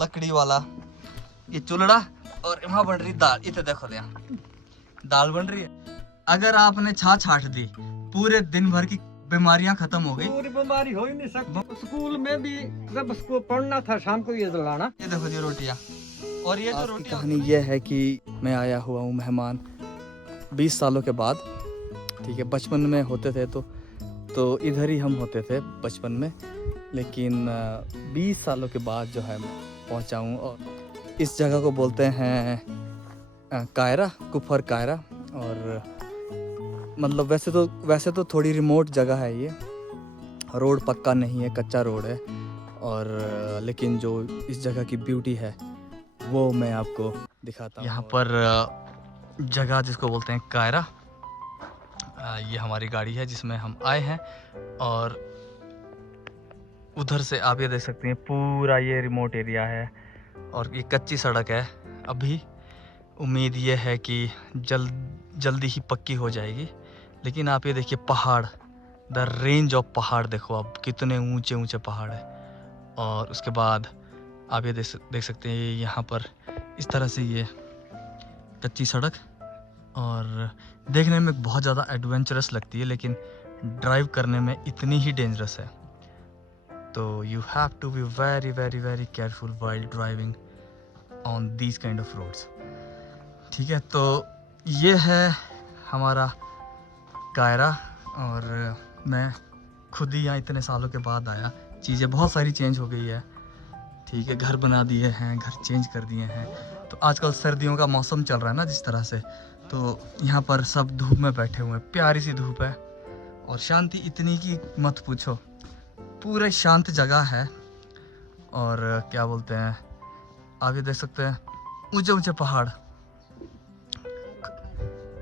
लकड़ी वाला ये चूल्हा और वहाँ बन रही दाल। इतने देखो दाल बन रही है। अगर आपने छाछ छाट दी पूरे दिन भर की बीमारियां खत्म हो गई। पूरी बीमारी हो ही नहीं सकती। स्कूल में भी जब स्कूल पढ़ना था शाम को ये जलाना। ये देखो जी रोटियां। और ये जो रोटी कहानी ये है कि मैं आया हुआ हूँ मेहमान 20 सालों के बाद। ठीक है, बचपन में होते थे तो इधर ही हम होते थे बचपन में, लेकिन 20 सालों के बाद जो है मैं पहुँचा हूँ। और इस जगह को बोलते हैं कायरा, कुफर कायरा। और मतलब वैसे तो थोड़ी रिमोट जगह है ये, रोड पक्का नहीं है, कच्चा रोड है। और लेकिन जो इस जगह की ब्यूटी है वो मैं आपको दिखाता हूँ। यहाँ पर जगह जिसको बोलते हैं कायरा, ये हमारी गाड़ी है जिसमें हम आए हैं। और उधर से आप ये देख सकते हैं पूरा ये रिमोट एरिया है और ये कच्ची सड़क है। अभी उम्मीद ये है कि जल्दी ही पक्की हो जाएगी। लेकिन आप ये देखिए पहाड़, द रेंज ऑफ पहाड़ देखो आप, कितने ऊंचे ऊंचे पहाड़ है। और उसके बाद आप ये देख सकते हैं यहाँ पर इस तरह से ये कच्ची सड़क, और देखने में बहुत ज़्यादा एडवेंचरस लगती है लेकिन ड्राइव करने में इतनी ही डेंजरस है। तो you have to be very very very careful while driving on these kind of roads. ठीक है, तो ये है हमारा कायरा। और मैं खुद ही यहाँ इतने सालों के बाद आया। चीज़ें बहुत सारी चेंज हो गई है। ठीक है, घर बना दिए हैं, घर चेंज कर दिए हैं। तो आजकल सर्दियों का मौसम चल रहा है ना जिस तरह से, तो यहाँ पर सब धूप में बैठे हुए हैं। प्यारी सी धूप है और शांति इतनी कि मत पूछो। पूरे शांत जगह है। और क्या बोलते हैं, आप ये देख सकते हैं ऊंचे ऊंचे पहाड़,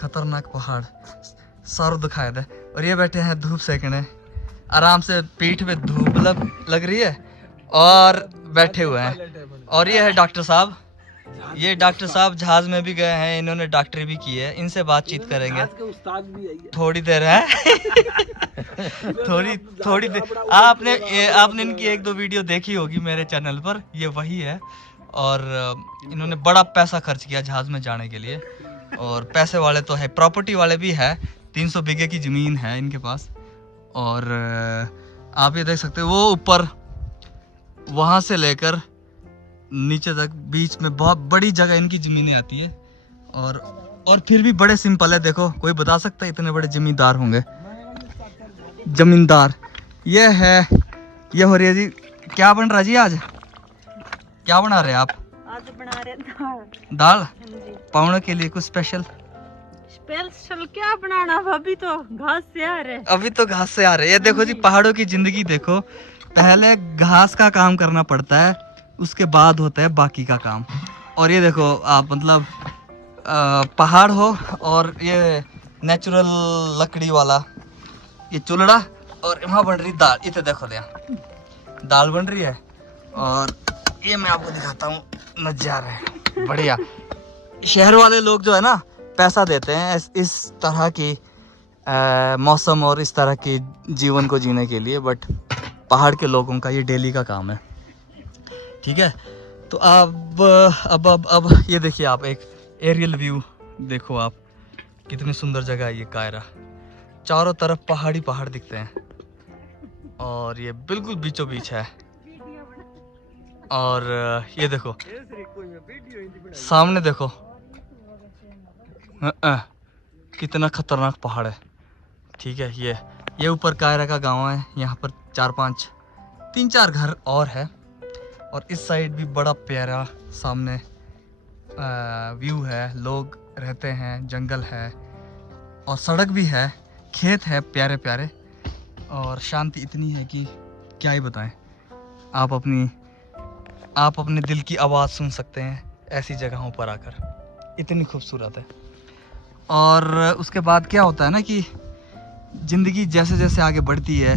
खतरनाक पहाड़, सर दिखाए दे। और ये बैठे हैं धूप सेकने, आराम से पीठ पे धूप लग रही है और बैठे हुए हैं। और ये है डॉक्टर साहब, ये डॉक्टर साहब जहाज में भी गए हैं, इन्होंने डॉक्टरी भी की है। इनसे बातचीत करेंगे थोड़ी देर है। थोड़ी देर। आपने इनकी एक दो वीडियो देखी होगी मेरे चैनल पर, ये वही है। और इन्होंने बड़ा पैसा खर्च किया जहाज में जाने के लिए। और पैसे वाले तो है, प्रॉपर्टी वाले भी है, 300 बीघे की ज़मीन है इनके पास। और आप ये देख सकते हो वो ऊपर वहाँ से लेकर नीचे तक बीच में बहुत बड़ी जगह इनकी ज़मीनें आती है। और फिर भी बड़े सिंपल है। देखो, कोई बता सकता है इतने बड़े ज़मींदार होंगे? ज़मींदार ये हो रही है जी। क्या बन रहा जी आज? क्या बना रहे हैं आप? आज बना रहे दाल पावड़े के लिए कुछ स्पेशल क्या बनाना? अभी तो घास से आ रहे। ये देखो जी, पहाड़ों की जिंदगी देखो। पहले घास का काम करना पड़ता है, उसके बाद होता है बाकी का काम। और ये देखो आप, मतलब पहाड़ हो और ये नेचुरल लकड़ी वाला ये चूल्हा और वहाँ बन रही दाल। इतने देखो दाल बन रही है। और ये मैं आपको दिखाता हूँ नज़ारा, बढ़िया। शहर वाले लोग जो है ना पैसा देते हैं इस तरह की मौसम और इस तरह के जीवन को जीने के लिए, बट पहाड़ के लोगों का ये डेली का काम है। ठीक है, तो अब ये देखिए आप, एक एरियल व्यू देखो आप, कितनी सुंदर जगह है ये कायरा। चारों तरफ पहाड़ी पहाड़ दिखते हैं और ये बिल्कुल बीचों बीच है। और ये देखो सामने देखो, कितना खतरनाक पहाड़ है। ठीक है, ये ऊपर कायरा का गांव है। यहाँ पर 3-4 घर और है। और इस साइड भी बड़ा प्यारा सामने व्यू है, लोग रहते हैं, जंगल है और सड़क भी है, खेत है प्यारे प्यारे। और शांति इतनी है कि क्या ही बताएं। आप अपने दिल की आवाज़ सुन सकते हैं ऐसी जगहों पर आकर, इतनी खूबसूरत है। और उसके बाद क्या होता है ना कि ज़िंदगी जैसे जैसे आगे बढ़ती है,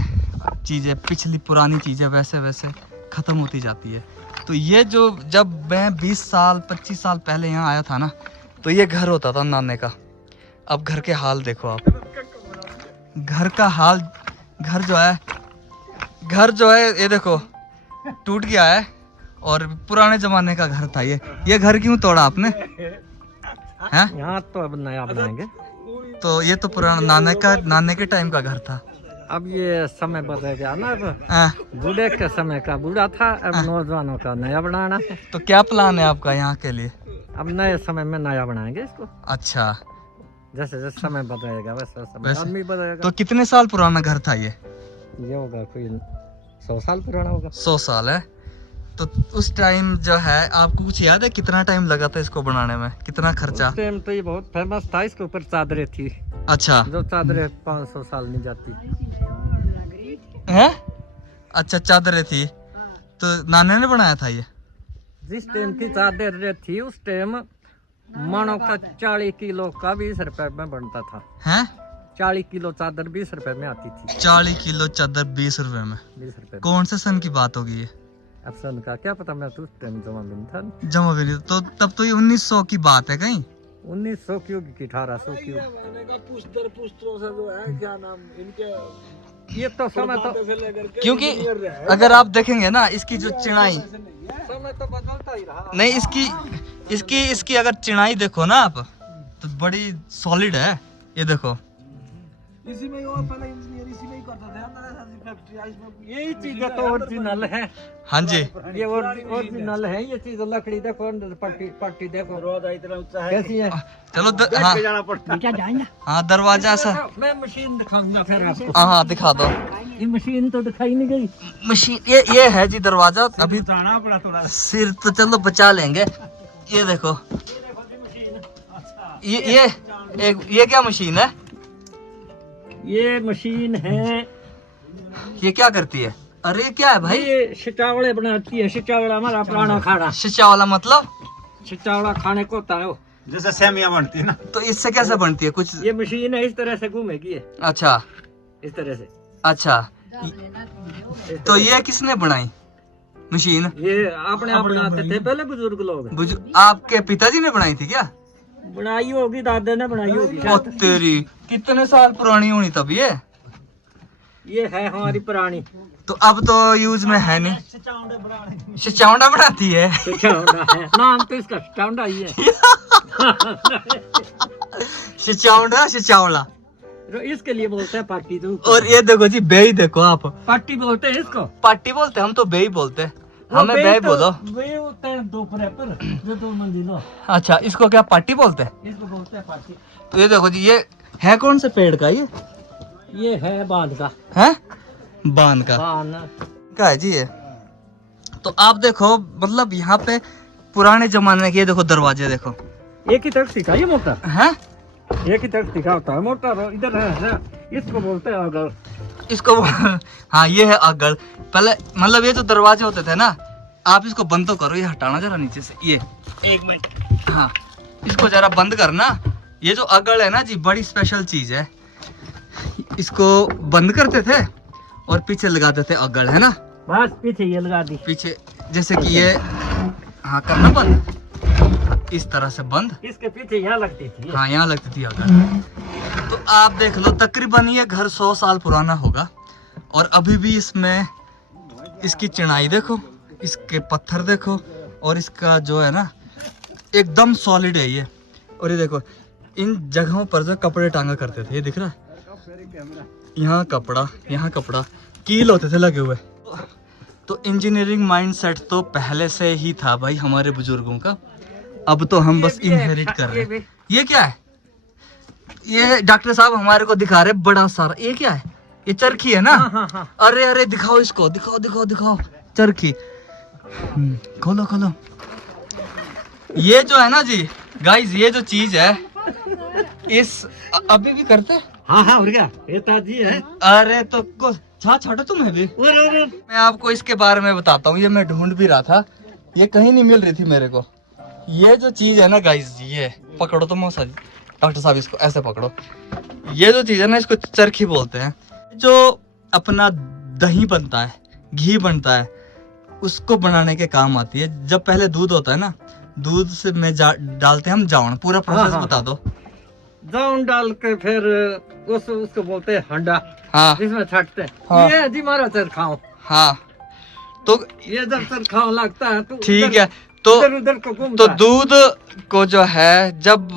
चीज़ें पिछली पुरानी चीज़ें वैसे वैसे ख़त्म होती जाती है। तो ये जो, जब मैं 20 साल 25 साल पहले यहाँ आया था ना, तो ये घर होता था नाने का। अब घर के हाल देखो आप, घर का हाल। घर जो है ये देखो टूट गया है और पुराने जमाने का घर था ये घर क्यों तोड़ा आपने? हैं? यहाँ तो अब नया बनाएंगे। तो ये तो पुराना नाने के टाइम का घर था। अब ये समय बदल गया ना, अब हाँ। बूढ़े के समय का बूढ़ा था, अब नौजवानों का नया बनाना है। तो क्या प्लान है आपका यहाँ के लिए? अब नए समय में नया बनाएंगे इसको। अच्छा, जैसे जैसे समय बदलेगा वैसे समय आदमी बदलेगा। तो कितने साल पुराना घर था ये होगा कोई 100 साल पुराना होगा। 100 साल है। तो उस टाइम जो है आपको कुछ याद है कितना टाइम लगा था इसको बनाने में, कितना खर्चा? उस टाइम तो ये बहुत फेमस था, इसके ऊपर चादरें थी। अच्छा, जो चादरें 500 साल नहीं जाती है? अच्छा, चादरें थी। तो नाने ने बनाया था ये? जिस टाइम की चादर थी उस टाइम मानो का 40 किलो का 20 रुपए में बनता था। हैं? 40 किलो चादर 20 रुपए में आती थी। 40 किलो चादर 20 रुपए में? 20 रुपए। कौन से सन की बात होगी ये? अब सन का क्या पता, मैं तो उस टाइम जमा भी नहीं था। जमा भी नहीं, तो तब तो ये 1900 की बात है कहीं? 1900 की होगी कि 1800 की होगी। ये तो समय तो क्योंकि अगर आप देखेंगे ना इसकी जो चिनाई, समय तो बदलता ही रहा। नहीं इसकी अगर चिनाई देखो ना आप तो बड़ी सॉलिड है। ये देखो, इसी में पहले इंजीनियर इसी में ही करता था ना, यही चीज तो ओरिजिनल है। हाँ जी, ये ओरिजिनल है। ये चीज लकड़ी देखो, अंदर पट्टी देखो कैसी है। चलो हाँ दरवाजा सा। मैं मशीन दिखाऊंगा फिर आपको। हाँ दिखा दो। ये मशीन तो दिखाई नहीं गई। मशीन ये है जी दरवाजा। अभी सिर तो चलो बचा लेंगे। ये देखो, ये क्या मशीन है? ये मशीन है। ये क्या करती है? अरे क्या है भाई? ये छिचावड़े बनाती है। छिचावड़ा हमारा पुराना खाना। छिचावला मतलब? छिचावड़ा खाने को होता है वो, जैसे सेमियां बनती है ना। तो इससे कैसे बनती है कुछ? ये मशीन है, इस तरह से घूमेगी। अच्छा, इस तरह से। अच्छा, तो ये किसने बनाई मशीन? ये अपने आप बनाते थे पहले बुजुर्ग लोग। आपके पिताजी ने बनाई थी क्या? बनाई होगी, दादा ने बनाई होगी। ओ तेरी, कितने साल पुरानी होनी तब ये है हमारी पुरानी। तो अब तो यूज में है नहीं। छिचावड़ा बनाती है। छिचावड़ा है नाम तो इसका, छिचावड़ा ही है। छिचावड़ा इसके लिए बोलते हैं पार्टी। तो और ये देखो जी, बेई देखो आप। पार्टी बोलते हैं इसको। पार्टी बोलते हैं, हम तो बेई बोलते हैं। हमें बेई बोलो। बेई होते हैं दो पर जो 2 मंजिल। अच्छा, इसको क्या पार्टी बोलते हैं? इसको बोलते हैं पार्टी। तो ये देखो जी, ये है कौन से पेड़ का? ये है बांध का। है बान का? का है जी ये। तो आप देखो, मतलब यहाँ पे पुराने जमाने के, ये देखो दरवाजे देखो। एक ही तरफ सीखा ये मोटर है, एक ही तरफ सीखा होता है मोटर। इधर है, इसको बोलते हैं अगल। इसको हाँ, ये है अगल। पहले मतलब ये जो दरवाजे होते थे ना, आप इसको बंद तो करो। ये हटाना जरा नीचे से, ये 1 मिनट। हाँ, इसको जरा बंद करना। ये जो अगल है ना जी, बड़ी स्पेशल चीज है। इसको बंद करते थे और पीछे लगाते थे अगल, है ना? बस पीछे ये लगा दी। पीछे जैसे कि ये, हाँ करना बंद, इस तरह से बंद। इसके पीछे यहाँ लगती थी। हाँ, यहाँ लगती थी अगल। तो आप देख लो, तकरीबन ये घर 100 साल पुराना होगा और अभी भी इसमें इसकी चिनाई देखो, इसके पत्थर देखो, और इसका जो है ना एकदम सॉलिड है ये। और ये देखो, इन जगहों पर जो कपड़े टांगा करते थे, ये दिख रहा है? यहाँ कपड़ा, यहाँ कपड़ा, कील होते थे लगे हुए। तो इंजीनियरिंग माइंडसेट तो पहले से ही था भाई हमारे बुजुर्गों का। अब तो हम बस इनहेरिट कर रहे हैं। ये क्या है? ये डॉक्टर साहब हमारे को दिखा रहे बड़ा सारा। ये क्या है? ये चरखी है ना? हाँ। अरे अरे दिखाओ इसको, दिखाओ चरखी। खोलो। ये जो है ना जी गाइस, ये जो चीज है, इस अभी भी करते हैं। हाँ और क्या, ये ताजी है। अरे तो छोड़ो तुम्हें भी। मैं आपको इसके बारे में बताता हूँ। ये मैं ढूंढ भी रहा था, ये कहीं नहीं मिल रही थी मेरे को। ये जो चीज है ना गाइस, ये पकड़ो तो मौसा जी, डॉक्टर साहब इसको ऐसे पकड़ो। ये जो चीज है ना, इसको चरखी बोलते हैं। जो अपना दही बनता है, घी बनता है, उसको बनाने के काम आती है। जब पहले दूध होता है ना, दूध से में डालते हैं हम जावन। पूरा प्रोसेस बता दो। जावन डाल के फिर उसको बोलते हैं हंडा। हाँ, जिसमें छटते हैं। हाँ। ये जी मारा चरखाओ। हाँ, तो ये जब तक खाओ लगता है तो ठीक है, तो उधर को घूमता है। दूध को जो है जब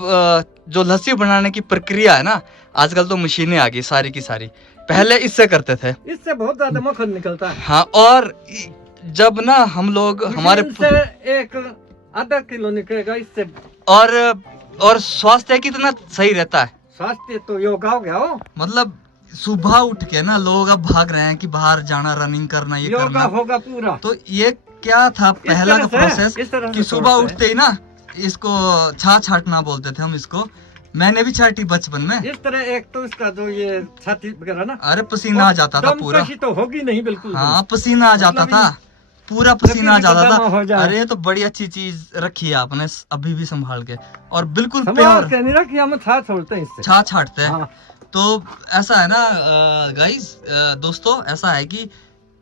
जो लस्सी बनाने की प्रक्रिया है ना, आजकल तो मशीनें आ गई सारी की सारी, पहले इससे करते थे। इससे बहुत ज्यादा मक्खन निकलता है। हाँ, और जब ना हम लोग हमारे से एक आधा किलो निकलेगा इससे। और स्वास्थ्य कितना सही रहता है। स्वास्थ्य तो योगा हो गया हो, मतलब सुबह उठ के ना लोग अब भाग रहे हैं कि बाहर जाना, रनिंग करना, ये योगा करना। होगा पूरा। तो ये क्या था पहला का प्रोसेस इस तरह से कि सुबह उठते ही ना इसको छाटना बोलते थे हम इसको। मैंने भी छाटी बचपन में। इस तरह एक तो इसका जो ये छाती वगैरह ना, अरे पसीना आ जाता था पूरा। दमकशी तो होगी नहीं बिल्कुल। हाँ, पसीना आ जाता मतलब था, पूरा पसीना आ जाता जमा हो था। जाए। अरे ये तो बड़ी अच्छी चीज रखी है आपने अभी भी संभाल के, और बिल्कुल संभाल प्योर के नहीं रखी, हम छाछ छोड़ते हैं इससे। छाटते हैं। हाँ। तो ऐसा है ना गाइस, दोस्तों, ऐसा है कि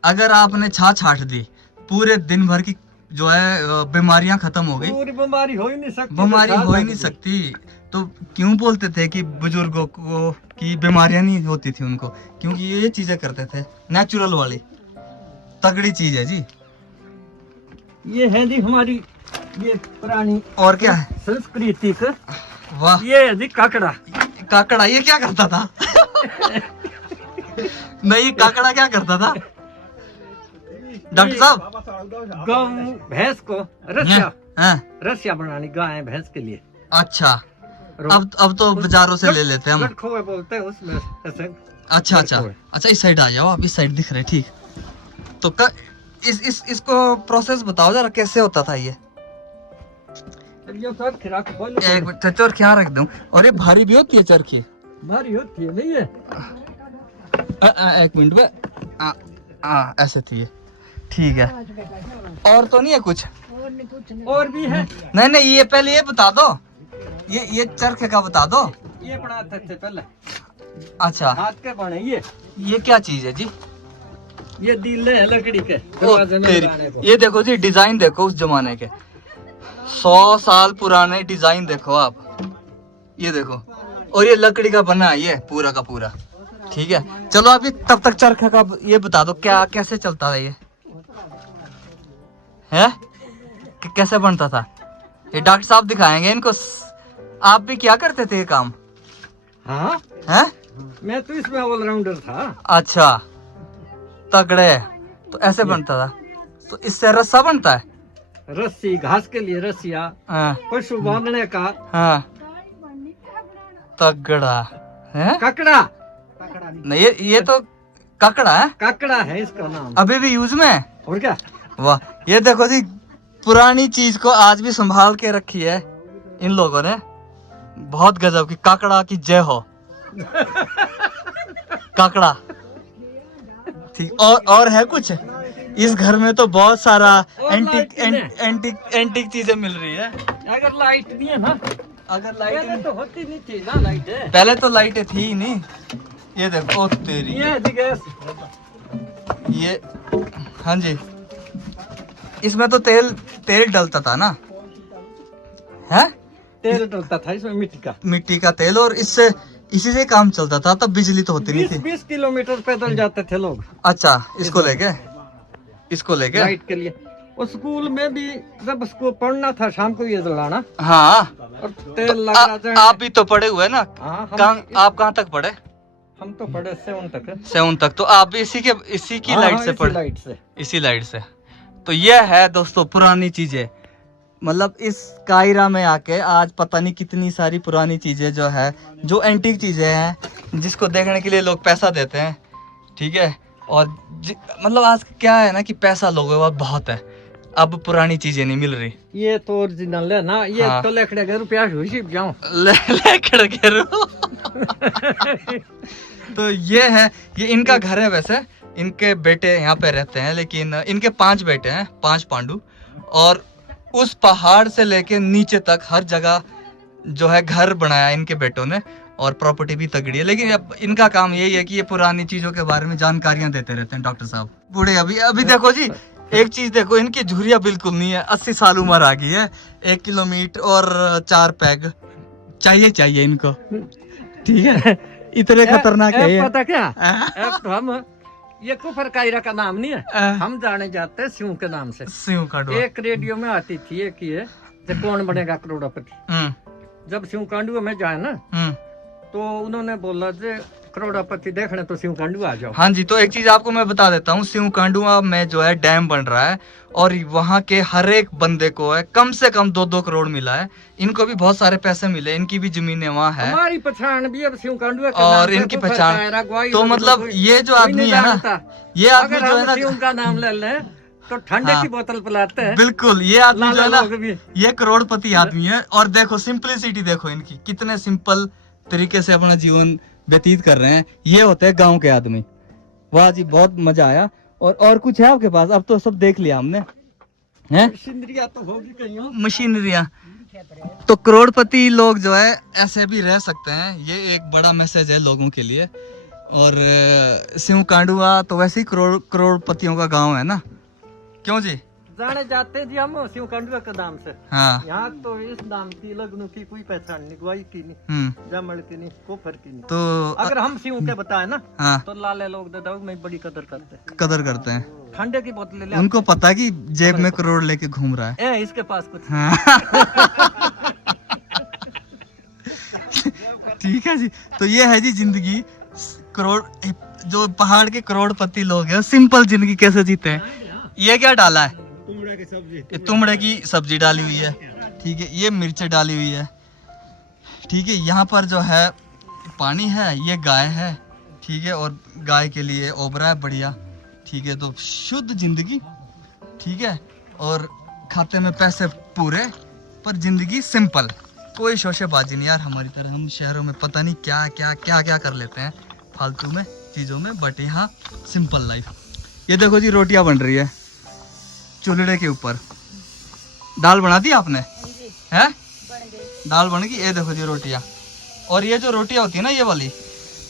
अगर आपने छाट दी, पूरे दिन भर की जो है बीमारियां खत्म हो गई। पूरी बीमारी हो ही नहीं सकती। बीमारी हो ही नहीं सकती। तो क्यों बोलते थे कि बुजुर्गों को की बीमारियां नहीं होती थी उनको, क्योंकि ये चीजें करते थे, नेचुरल वाली तगड़ी चीज है जी। ये है जी हमारी ये पुरानी और क्या है? सांस्कृतिक। वाह, ये है जी काकड़ा। काकड़ा ये क्या करता था? नहीं, काकड़ा क्या करता था डॉक्टर साहब? गौ भैंस को रसिया हैं? रसिया बनानी गाय भैंस के लिए। अच्छा, अब तो बाजारों से ले लेते हैं हम। गठखोए बोलते हैं उसमें ऐसे। अच्छा अच्छा अच्छा, इस साइड आ जाओ आप, इस साइड दिख रहे, ठीक। तो इसको प्रोसेस बताओ जरा, कैसे होता था ये? ये सब खिराक बोल एक मिनट, चरखी यहाँ रख दूं। और ये भारी भी होती है चरखी? भारी होती है नहीं है। एक मिनट में, ऐसे थी ये, ठीक है। और तो नहीं है कुछ? और भी है। नहीं, ये पहले ये बता दो, ये चरखे का बता दो। ये बनाते थे पहले, अच्छा, हाथ के बने। ये क्या चीज है जी? ये दिले हैं लकड़ी के ओ, दरवाजे में लगाने को। ये देखो जी, डिजाइन देखो उस जमाने के, 100 साल पुराने डिजाइन देखो आप, ये देखो। और ये लकड़ी का बना है ये पूरा का पूरा, ठीक है। चलो अभी तब तक चरखा का ये बता दो, क्या कैसे चलता था ये है, कैसे बनता था? ये डॉक्टर साहब दिखाएंगे इनको। आप भी क्या करते थे ये काम? हाँ, हैं? मैं तो इसमें ऑलराउंडर था। अच्छा, तगड़े। तो ऐसे बनता था, तो इससे रस्सा बनता है। रस्सी, घास के लिए रस्सिया, हाँ पशु बांधने का। हाँ, तगड़ा है। काकड़ा नहीं, ये तो काकड़ा है। काकड़ा है इसका नाम। अभी भी यूज में है? और क्या? वाह, ये देखो जी, पुरानी चीज को आज भी संभाल के रखी है इन लोगों ने। बहुत गजब की, काकड़ा की जय हो। काकड़ा, ठीक। और है कुछ? इस घर में तो बहुत सारा एंटीक चीजें मिल रही है। अगर लाइट नहीं है ना, अगर पहले लाइट, तो होती नहीं थी ना लाइट है। पहले तो लाइटें थी ही नहीं। ये देखो, ओ तेरी, ये जी गैस। ये, हाँ जी, इसमें तो तेल डलता था ना, है? तेल डलता था इसमें मिट्टी का तेल, और इसी से काम चलता था। तब बिजली तो होती नहीं थी। 20 किलोमीटर पैदल जाते थे लोग। अच्छा, इसको लेके लाइट के लिए। और स्कूल में भी जब स्कूल पढ़ना था शाम को ये जलाना। हाँ, और तेल लगा जाए। आप भी तो पढ़े हुए ना? हाँ, आप कहाँ तक पढ़े? हम तो पढ़े 7 तक। 7 तक। तो आप भी इसी की लाइट से पढ़े? लाइट से। इसी लाइट से। तो ये है दोस्तों पुरानी चीजें। मतलब इस कायरा में आके आज पता नहीं कितनी सारी पुरानी चीजें जो है, जो एंटीक चीजें हैं, जिसको देखने के लिए लोग पैसा देते हैं, ठीक है। और मतलब आज क्या है ना कि पैसा लोगों के पास बहुत है, अब पुरानी चीजें नहीं मिल रही। ये तो ओरिजिनल है ना, ये हाँ। तो लेखड़े के रुपया हुई जाऊं। लेकर के तो ये है, ये इनका घर है। वैसे इनके बेटे यहाँ पे रहते हैं, लेकिन इनके 5 बेटे हैं, 5 पांडु। और उस पहाड़ से लेके नीचे तक हर जगह जो है घर बनाया इनके बेटों ने, और प्रॉपर्टी भी तगड़ी है। लेकिन अब इनका काम यही है कि ये पुरानी चीजों के बारे में जानकारियां देते रहते हैं डॉक्टर साहब बूढ़े। अभी देखो जी, एक चीज देखो, इनकी झुर्रिया बिल्कुल नहीं है, 80 साल उम्र आ गई है। 1 किलो मीट और 4 पैग चाहिए इनको, ठीक है। इतने खतरनाक है ये। पता क्या? अब हम ये कुफर कायरा का नाम नहीं है, हम जाने जाते हैं सिंह के नाम से। सिंह कांडुआ। एक रेडियो में आती थी एक ये जो कौन बनेगा करोड़पति। जब सिंह कांडुआ में जाए ना तो उन्होंने बोला जे करोड़पति देखने तो सिंह कांडुआ आ जाओ। हाँ जी, तो एक चीज आपको मैं बता देता हूँ, सिंह कांडुआ में जो है डैम बन रहा है और वहाँ के हर एक बंदे को है कम से कम 2-2 करोड़ मिला है। इनको भी बहुत सारे पैसे मिले, इनकी भी जमीनें वहाँ है। हमारी पहचान भी अब सिंह कांडुआ के और नाम से इनकी कुफर पहचान कायरा, ग्वाही तो मतलब ये जो आदमी है ना, ये आदमी अगर जो है हम ना, सिंह का नाम ले लें तो ठंडे की बोतल पिलाते हैं। बिल्कुल ये आदमी जो है लाला ना, लोग भी। ये करोड़पति आदमी है। और देखो सिंपलिसिटी देखो इनकी, कितने सिंपल तरीके से अपना जीवन व्यतीत कर रहे हैं। ये होते हैं गांव के आदमी। वाह जी, बहुत मजा आया। और कुछ है आपके पास? अब तो सब देख लिया हमने, हैं? मशीनरियां तो होगी कहीं मशीनरियां। तो करोड़पति लोग जो है ऐसे भी रह सकते हैं, ये एक बड़ा मैसेज है लोगों के लिए। और सिंह कांडुआ तो वैसे ही करोड़पतियों का गांव है ना, क्यों जी? जाने जाते जी हम सिंह कांडुआ के नाम से। हाँ। यहाँ तो इस नाम की लगनू की कोई पहचान नहीं, ग्वाही की नहीं, जमड़ की नहीं, कुफर की नहीं। तो अगर हम सिंह के बताए ना हाँ, तो लाले लोग दादा में बड़ी कदर करते हैं। ठंडे की बोतल ले उनको पता है कि जेब में करोड़ लेके घूम रहा है। इसके पास कुछ हाँ। ठीक है जी, तो ये है जी जिंदगी। करोड़ जो पहाड़ के करोड़पति लोग हैं सिंपल जिंदगी कैसे जीते हैं। ये क्या डाला है? ये तुमड़े की सब्जी डाली हुई है, ठीक है। ये मिर्च डाली हुई है, ठीक है। यहाँ पर जो है पानी है, ये गाय है, ठीक है। और गाय के लिए ओबरा है बढ़िया, ठीक है। तो शुद्ध जिंदगी, ठीक है। और खाते में पैसे पूरे, पर जिंदगी सिंपल, कोई शोशेबाजी नहीं यार हमारी तरह। हम शहरों में पता नहीं क्या क्या क्या क्या कर लेते हैं फालतू में चीज़ों में, बट यहाँ सिंपल लाइफ। ये देखो जी रोटियां बन रही है चूल्हे के ऊपर। दाल बना दी आपने? है दाल बन गई। ये देखो जी रोटियां। और ये जो रोटियां होती है ना, ये वाली,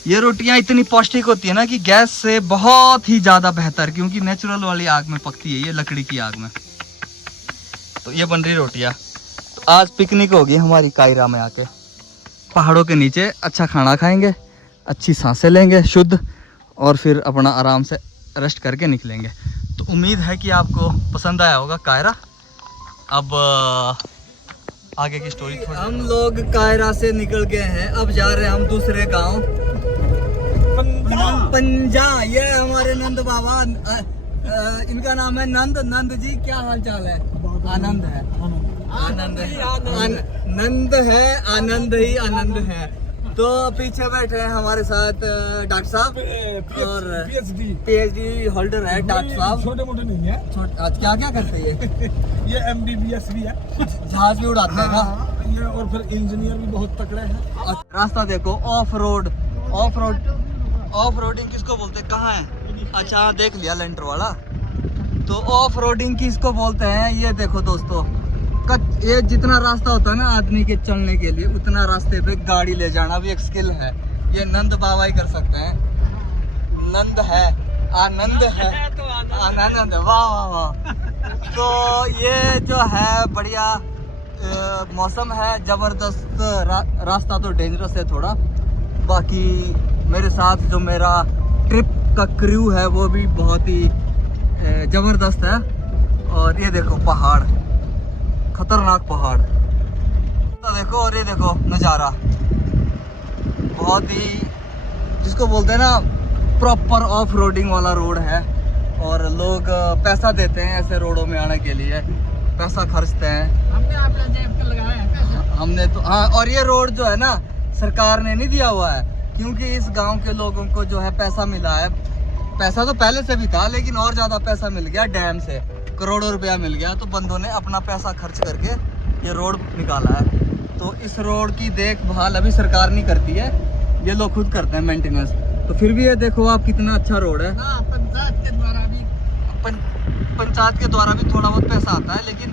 ये रोटियां इतनी पौष्टिक होती है ना कि गैस से बहुत ही ज़्यादा बेहतर, क्योंकि नेचुरल वाली आग में पकती है ये, लकड़ी की आग में। तो ये बन रही रोटियां। तो आज पिकनिक होगी हमारी कायरा में आके, पहाड़ों के नीचे अच्छा खाना खाएंगे, अच्छी सांसें लेंगे शुद्ध, और फिर अपना आराम से रेस्ट करके निकलेंगे। तो उम्मीद है कि आपको पसंद आया होगा कायरा। अब आगे की स्टोरी। हम लोग कायरा से निकल गए हैं, अब जा रहे हैं हम दूसरे गांव पंजा। ये हमारे नंद बाबा, इनका नाम है नंद। नंद जी क्या हाल चाल है? आनंद है, आनंद है, नंद है, आनंद ही आनंद है। तो पीछे बैठे हैं हमारे साथ डॉक्टर साहब, और पीएचडी होल्डर है डॉक्टर साहब। छोटे मोटे नहीं है, क्या क्या करते हैं ये एमबीबीएस भी है, जहाज भी उड़ाते हैं ना ये, और फिर इंजीनियर भी बहुत तकड़े हैं। रास्ता देखो, ऑफ रोडिंग किसको बोलते हैं? कहाँ है? अच्छा देख लिया लेंटर वाला। तो ऑफ रोडिंग किसको बोलते हैं? ये देखो दोस्तों, ये जितना रास्ता होता है ना आदमी के चलने के लिए, उतना रास्ते पे गाड़ी ले जाना भी एक स्किल है। ये नंद बाबा ही कर सकते हैं। नंद है, आनंद है, आनंद, वाह वाह वाह। तो ये जो है बढ़िया मौसम है, जबरदस्त रास्ता तो डेंजरस है थोड़ा। बाकी मेरे साथ जो मेरा ट्रिप का क्रू है वो भी बहुत ही जबरदस्त है। और ये देखो पहाड़, खतरनाक पहाड़ तो देखो। और ये देखो नज़ारा, बहुत ही जिसको बोलते हैं ना प्रॉपर ऑफ रोडिंग वाला रोड है। और लोग पैसा देते हैं ऐसे रोडों में आने के लिए, पैसा खर्चते हैं। हमने अपना जेब पे लगाया है पैसा। हमने तो हाँ। और ये रोड जो है ना सरकार ने नहीं दिया हुआ है, क्योंकि इस गांव के लोगों को जो है पैसा मिला है। पैसा तो पहले से भी था, लेकिन और ज़्यादा पैसा मिल गया डैम से, करोड़ों रुपया मिल गया। तो बंदों ने अपना पैसा खर्च करके ये रोड निकाला है। तो इस रोड की देखभाल अभी सरकार नहीं करती है, ये लोग खुद करते हैं मेंटेनेंस। तो फिर भी ये देखो आप कितना अच्छा रोड है। पंचायत के द्वारा भी, पंचायत के द्वारा भी थोड़ा बहुत पैसा आता है, लेकिन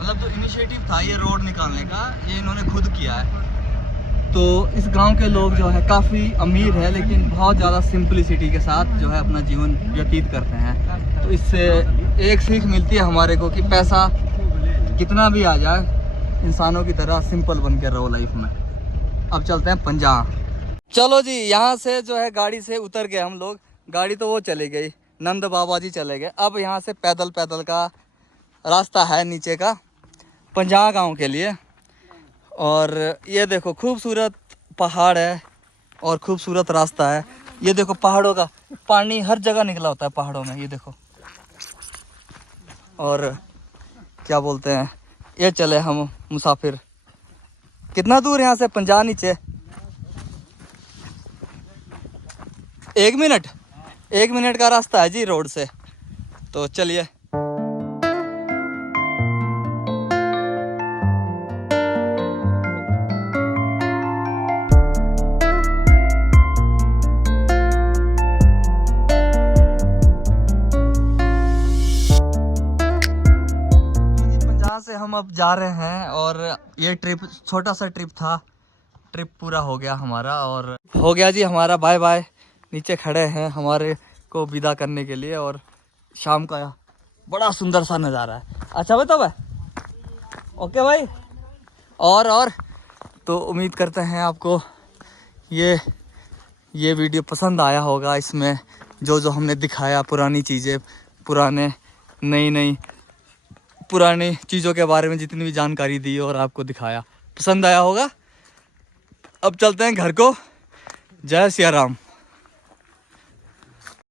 मतलब जो इनिशिएटिव था ये रोड निकालने का, ये इन्होंने खुद किया है। तो इस गांव के लोग जो है काफ़ी अमीर है, लेकिन बहुत ज़्यादा सिंपलिसिटी के साथ जो है अपना जीवन व्यतीत करते हैं। तो इससे एक सीख मिलती है हमारे को कि पैसा कितना भी आ जाए, इंसानों की तरह सिंपल बन के रहो लाइफ में। अब चलते हैं पंजाब। चलो जी, यहाँ से जो है गाड़ी से उतर गए हम लोग। गाड़ी तो वो चली गई, नंद बाबा जी चले गए। अब यहाँ से पैदल पैदल का रास्ता है नीचे का पंजा गांव के लिए। और ये देखो खूबसूरत पहाड़ है और खूबसूरत रास्ता है। ये देखो पहाड़ों का पानी हर जगह निकला होता है पहाड़ों में, ये देखो। और क्या बोलते हैं, ये चले हम मुसाफिर। कितना दूर यहाँ से पंजा नीचे? 1 मिनट का रास्ता है जी रोड से। तो चलिए। से हम अब जा रहे हैं और ये ट्रिप छोटा सा ट्रिप था, ट्रिप पूरा हो गया हमारा और हो गया जी हमारा बाय बाय। नीचे खड़े हैं हमारे को विदा करने के लिए और शाम का बड़ा सुंदर सा नज़ारा है। अच्छा भाई, तब है ओके भाई। और तो उम्मीद करते हैं आपको ये वीडियो पसंद आया होगा। इसमें जो हमने दिखाया, पुरानी चीज़ें, पुरानी चीज़ों के बारे में जितनी भी जानकारी दी और आपको दिखाया, पसंद आया होगा। अब चलते हैं घर को। जय सिया राम।